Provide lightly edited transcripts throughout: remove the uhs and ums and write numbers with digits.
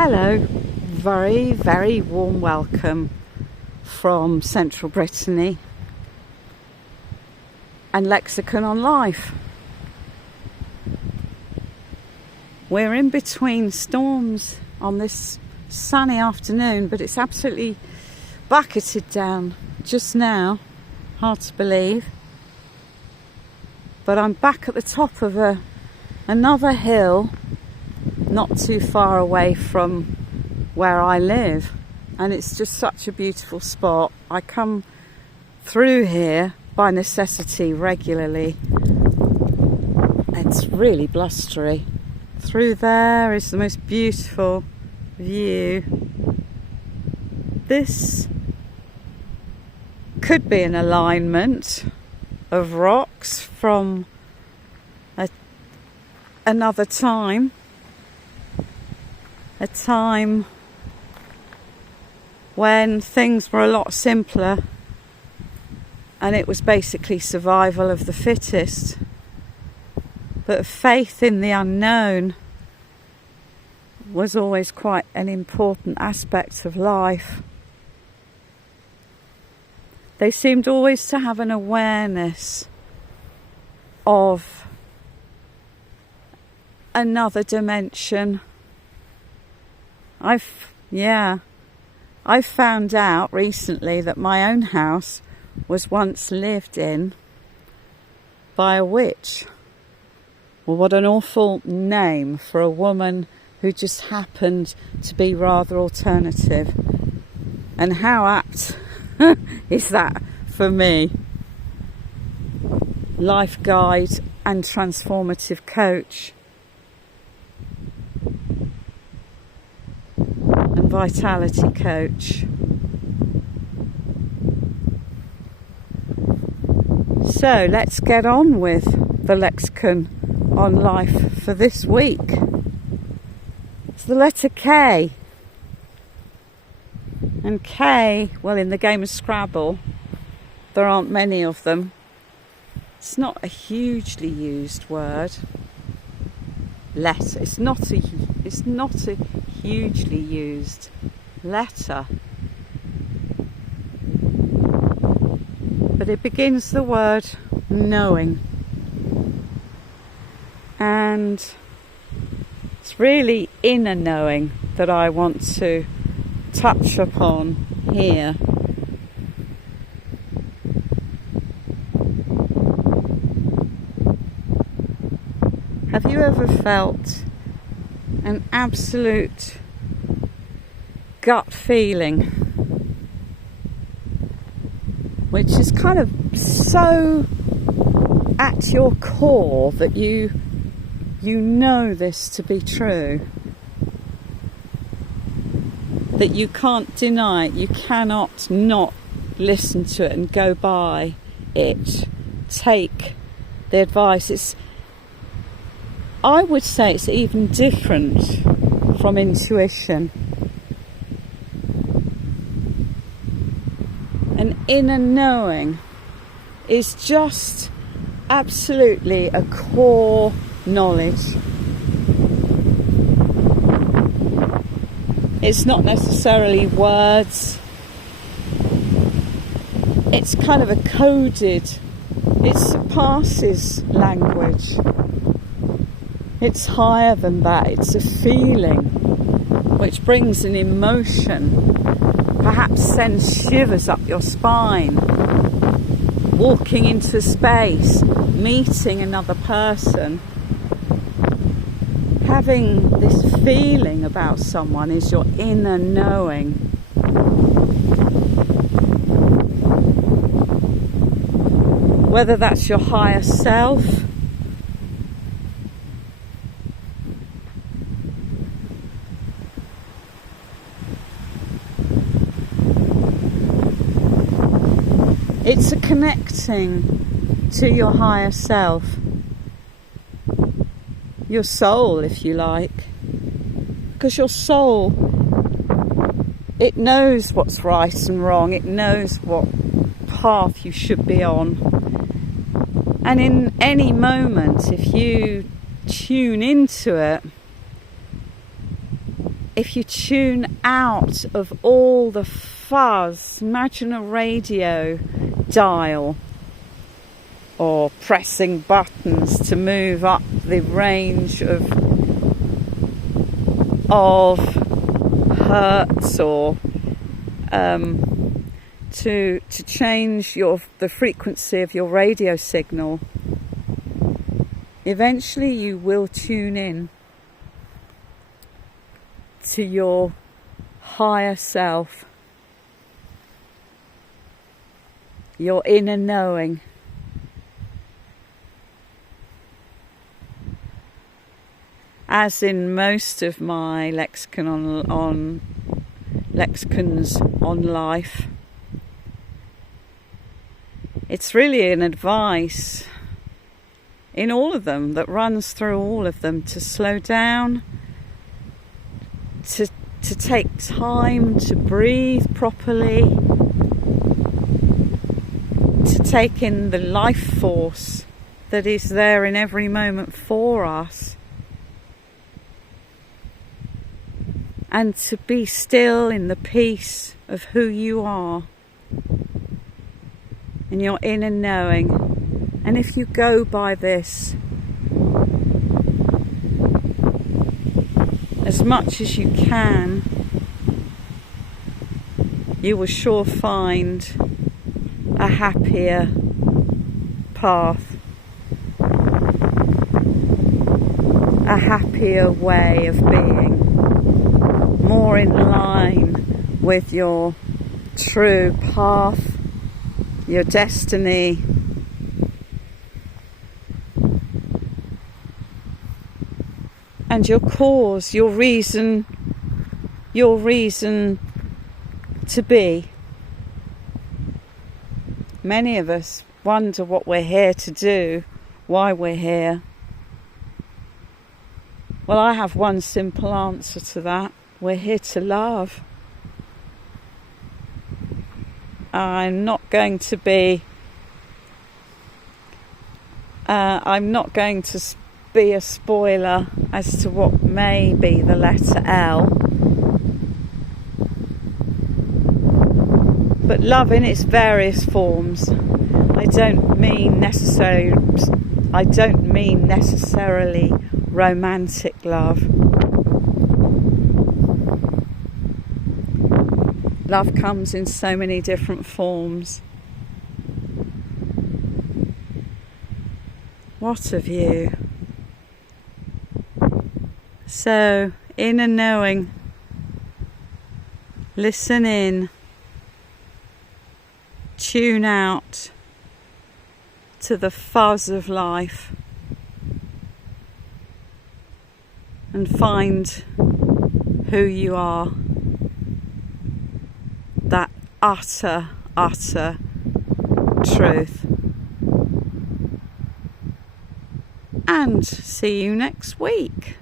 Hello, very, very warm welcome from Central Brittany and Lexicon on Life. We're in between storms on this sunny afternoon, but it's absolutely bucketed down just now. Hard to believe. But I'm back at the top of another hill, not too far away from where I live, and it's just such a beautiful spot. I come through here by necessity regularly. It's really blustery. Through there is the most beautiful view. This could be an alignment of rocks from another time. A time when things were a lot simpler and it was basically survival of the fittest. But faith in the unknown was always quite an important aspect of life. They seemed always to have an awareness of another dimension. I've found out recently that my own house was once lived in by a witch. Well, what an awful name for a woman who just happened to be rather alternative. And how apt is that for me? Life guide and transformative coach. And vitality coach. So let's get on with the Lexicon on Life for this week. It's the letter K. And K, well, in the game of Scrabble, there aren't many of them. It's not a hugely used word. Letter. It's not a hugely used letter. But it begins the word knowing. And it's really inner knowing that I want to touch upon here. Have you ever felt an absolute gut feeling, which is kind of so at your core that you know this to be true, that you can't deny it, you cannot not listen to it and go by it, take the advice. I would say it's even different from intuition. An inner knowing is just absolutely a core knowledge. It's not necessarily words. It's kind of a coded, it surpasses language. It's higher than that. It's a feeling which brings an emotion, perhaps sends shivers up your spine. Walking into space, meeting another person, having this feeling about someone is your inner knowing. Whether that's your higher self, it's a connecting to your higher self, your soul, if you like, because your soul, it knows what's right and wrong, it knows what path you should be on, and in any moment, if you tune into it, if you tune out of all the fuzz, imagine a radio dial, or pressing buttons to move up the range of hertz, or to change the frequency of your radio signal. Eventually you will tune in to your higher self, your inner knowing. As in most of my lexicons on life, it's really an advice in all of them, that runs through all of them, to slow down, to take time to breathe properly, to take in the life force that is there in every moment for us, and to be still in the peace of who you are, in your inner knowing. And if you go by this as much as you can, you will sure find a happier path, a happier way of being, more in line with your true path, your destiny, and your cause, your reason to be. Many of us wonder what we're here to do, why we're here. Well, I have one simple answer to that. We're here to love. I'm not going to be a spoiler as to what may be the letter L. But love in its various forms. I don't mean necessarily romantic love. Love comes in so many different forms. What of you? So, inner knowing, listen in, tune out to the fuzz of life, and find who you are, that utter truth. And see you next week.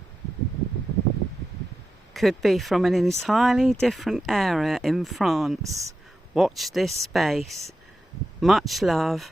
Could be from an entirely different area in France. Watch this space. Much love.